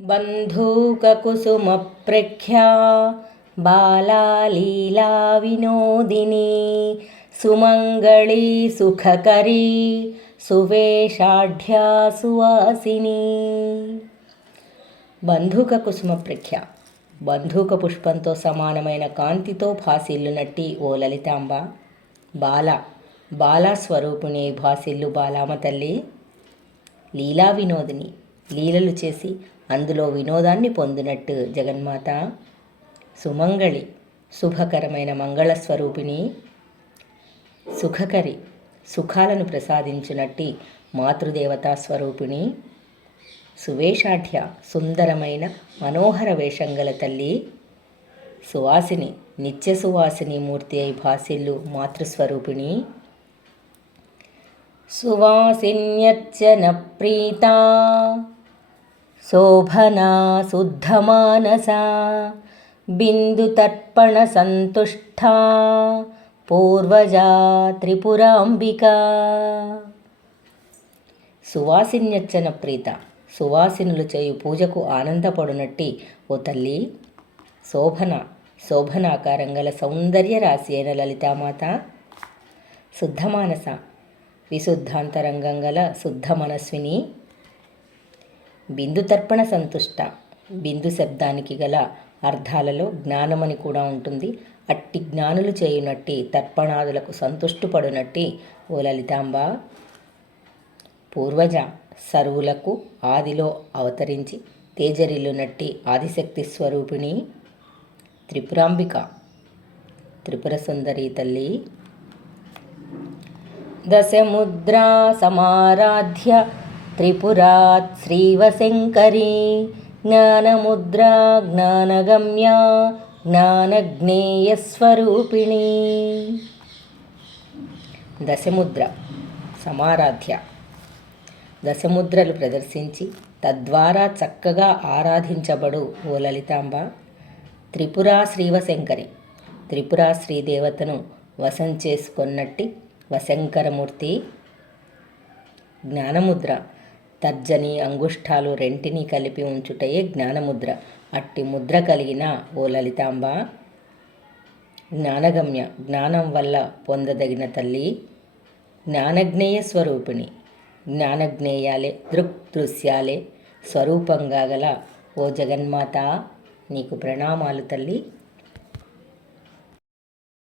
बन्धूककुसुमप्रख्या बालालीला विनोदिनी सुमङ्गली सुखकरी సువేషాఢ్యా సువాసిని బంధూక కుసుమ ప్రఖ్య బంధూక పుష్పంతో సమానమైన కాంతితో భాసిల్లునట్టి ఓ లలితాంబ బాల బాలా స్వరూపిణి భాసిల్లు బాలామ తల్లి లీలా వినోదిని లీలలు చేసి అందులో వినోదాన్ని పొందినట్టు జగన్మాత. సుమంగళి శుభకరమైన మంగళ స్వరూపిణి సుఖకరి సుఖాలను ప్రసాదించినట్టి మాతృదేవతా స్వరూపిణి. సువేషాఢ్య సుందరమైన మనోహర వేషం గల తల్లి. సువాసిని నిత్య సువాసిని మూర్తి అయి భాసిల్లు మాతృస్వరూపిణి. సువాసిన్యర్చన ప్రీతా. శోభనా శుద్ధమానసా బిందుతర్పణ సంతుష్టా పూర్వజా త్రిపురాంబికా. సువాసిన్యచ్చన ప్రీత సువాసినులు చేయు పూజకు ఆనందపడునట్టి ఓ తల్లి శోభన శోభనాకారం గల సౌందర్య రాశి అయిన లలితామాత శుద్ధమానస విశుద్ధాంతరంగం గల శుద్ధ మనస్విని బిందు తర్పణ సంతుష్ట. బిందు శబ్దానికి గల అర్థాలలో జ్ఞానమని కూడా ఉంటుంది. అట్టి జ్ఞానులు చేయునట్టి తర్పణాదులకు సంతుష్టుపడునట్టి ఓ లలితాంబ. పూర్వజ సరువులకు ఆదిలో అవతరించి తేజరిల్లునట్టి ఆదిశక్తి స్వరూపిణి త్రిపురాంబిక. త్రిపుర సుందరి తల్లి. దశముద్రా సమారాధ్య త్రిపురాత్ శ్రీవశంకరీ జ్ఞానముద్రా జ్ఞానగమ్యా జ్ఞానజ్ఞేయస్వరూపిణి. దశముద్ర సమారాధ్య. దశముద్రలు ప్రదర్శించి తద్వారా చక్కగా ఆరాధించబడు ఓ లలితాంబ త్రిపురా శ్రీవశంకరి. త్రిపురా శ్రీదేవతను వశం చేసుకున్నట్టి వశంకరమూర్తి జ్ఞానముద్ర తర్జని అంగుష్ఠాలు రెంటిని కలిపి ఉంచుటయే జ్ఞానముద్ర. అట్టి ముద్ర కలిగిన ఓ లలితాంబ జ్ఞానగమ్య జ్ఞానం వల్ల పొందదగిన తల్లి జ్ఞానజ్ఞేయ స్వరూపిణి. జ్ఞానజ్ఞేయాలే దృక్దృశ్యాలే స్వరూపంగా గల ఓ జగన్మాత నీకు ప్రణామాలు తల్లి.